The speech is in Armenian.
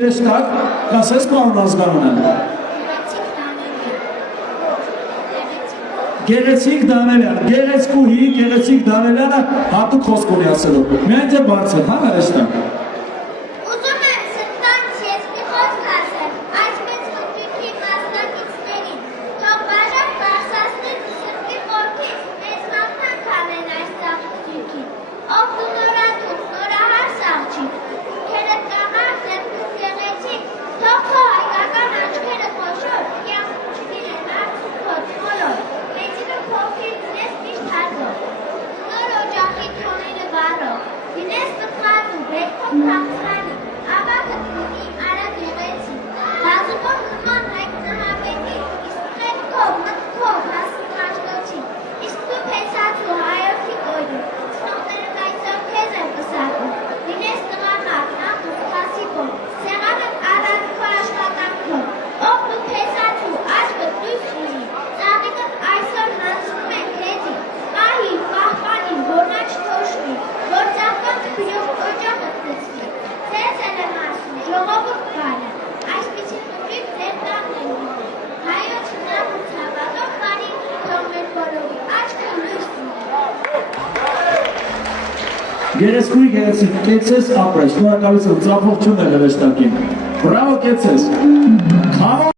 հրեշտակ, կասես պարոն ազգանունը։ Գեղեցիկ Դանելյան, Գեղեցիկ Դանելյանը հատուկ խոսք ունի ասելու։ Միայն թե բարձր, հա հրեշտակ։ Ուզում եմ սրտանց ես մի խոսք ասեմ, այսպես խնդիրքի մասնակիցներին, թող բաժան բարձրացնեն սրտի խորքից, մեծ մաղթանք անեն այս ծաղկությունքին, ով դու նորաթուխ, նորահար սաղջիկ, քերդ կամար, ձեռքդ գեղեցիկ, թող քո հայկական աչքերը խոշոր, կյանքում չդիրեն արցուքոտ մոլոր, մեծինը փոքրիր դնես միշտ հազոր, նոր օջախի թոները վառող, դինես տխմատու, բերքով քաղցրանի, ավակը դնի արագ եղեցի, բազուկով նման հայք նահապետի, իսկ խելքով, մտքով հասնում հաշտոցի, իսկ դու փեսացու հայորդի կոյրու, ծնողները կայցով քեզ են պսակում, դինես տղամար, նամուս կասիքով, սեղանդ առանց քո աշխատանքով, ով դու փեսացու, աչքդ լույս ունի, ծաղիկդ այսօր հանձնում են քեզի, պահի, պահպանի, որ նա չթոշնի, որ ծաղկած բյող օջախդ գծվի, ձեզ էլ եմ ասում, ժողովուրդ բանը, այսպիսի նուրիկ ձեր տանն են լինել, հայոց նամուց հավատով բանի, թող մեր բոլորի աչքը լույս ունի։ Գերեսկույի գեղեցիկ, կեցես ապրես, շնորհակալություն, ծափող չունե հրեշտակին։ Բրավո կեցես։